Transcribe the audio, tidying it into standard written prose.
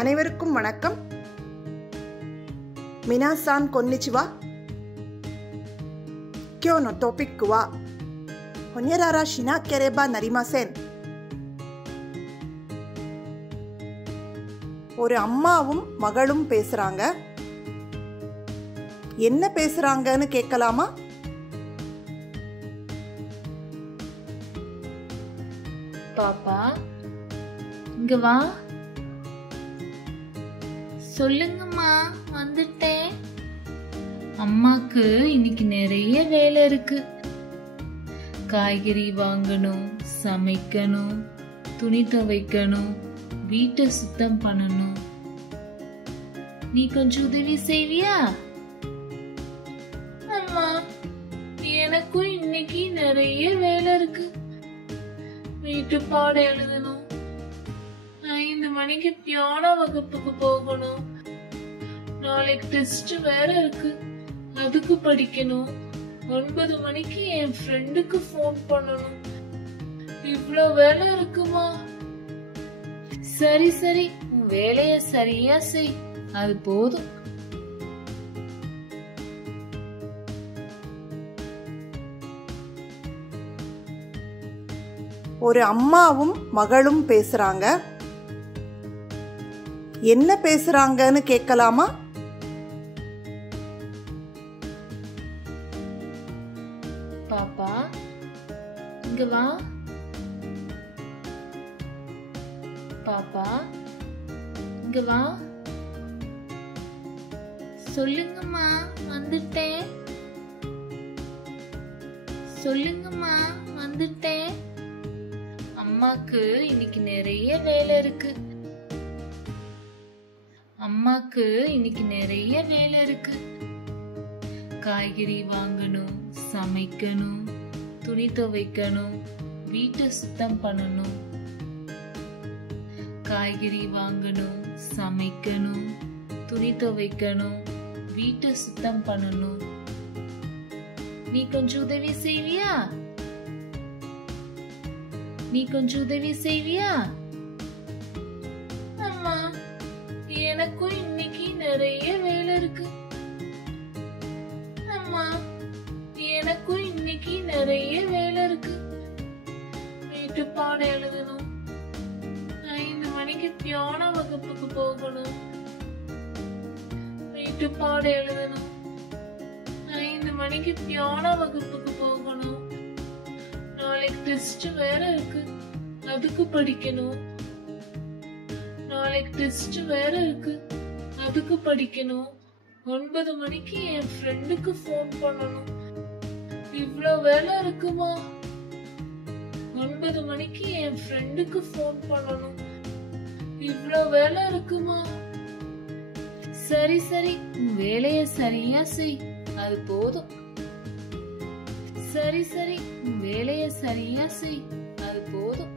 அனைவருக்கும் வணக்கம். மினாசான் கொன்னிச்சிவா. கியோ no topic வா ஹொன்யராரா ஷினாக்கெரேபா நரிமாசென். ஒரு அம்மாவும் மகளும் பேசுறாங்க. என்ன பேசுறாங்கன்னு கேட்கலாமா? பாப்பா, இங்க வா. சொல்லுங்கம்மா, வந்துட்டேன். அம்மாக்கு இன்னைக்கு நிறைய வேலை இருக்கு. காய்கறி வாங்கணும், சமைக்கணும், துணி துவைக்கணும், வீட்டை சுத்தம் பண்ணணும். நீ கொஞ்சம் உதவி செய்வியா? அம்மா, எனக்கும் இன்னைக்கு நிறைய வேலை இருக்கு. வீட்டு பாடம் எழுதணும், 5 மணிக்கு பியானோ வகுப்புக்கு போகணும், நாளைக்கு டெஸ்ட் வேற இருக்கு, அதுக்கு படிக்கணும், 9 மணிக்கு என் ஃப்ரெண்டுக்கு ஃபோன் பண்ணணும். இவ்ளோ வேலை இருக்குமா? சரி சரி, உன் வேலைய சரியா செய், அது போதும். ஒரு அம்மாவும் மகளும் பேசுறாங்க. என்ன பேசுறாங்கன்னு கேட்கலாமா? பாப்பா, இங்க வா. பாப்பா, இங்க வா. சொல்லுங்கம்மா, வந்துட்டேன். சொல்லுங்கம்மா, வந்துட்டேன். அம்மாக்கு இன்னைக்கு நிறைய வேலை இருக்கு. அம்மாக்கு இன்னைக்கு நிறைய வேலை இருக்கு. காய்கறி வாங்கணும், சமைக்கணும், துணி துவைக்கணும், வீட்டை சுத்தம் பண்ணணும். காய்கறி வாங்கணும், சமைக்கணும், துணி துவைக்கணும், வீட்டை சுத்தம் பண்ணணும். நீ கொஞ்சம் உதவி செய்வியா? நீ கொஞ்சம் உதவி செய்வியா? அம்மா, எனக்கும் இன்னைக்கு நிறைய வேலை இருக்கு. அம்மா, எனக்கும் இன்னைக்கு நிறைய வேலை இருக்கு. வீட்டு பாடம் எழுதணும், 5 மணிக்கு பியானோ வகுப்புக்கு போகணும், வீட்டு பாடம் எழுதணும், 5 மணிக்கு பியானோ வகுப்புக்கு போகணும், நாளைக்கு டெஸ்ட் வேற இருக்கு, அதுக்கு படிக்கணும், நாளைக்கு டெஸ்ட் வேற இருக்கு, அதுக்கு படிக்கணும், 9 மணிக்கு என் ஃப்ரெண்டுக்கு ஃபோன் பண்ணணும். இவ்ளோ வேலை இருக்குமா? 9 மணிக்கு என் ஃப்ரெண்டுக்கு ஃபோன் பண்ணணும். இவ்ளோ வேலை இருக்குமா? சரி சரி, உன் வேலைய சரியா செய், அது போதும். சரி சரி, உன் வேலைய சரியா செய், அது போதும்.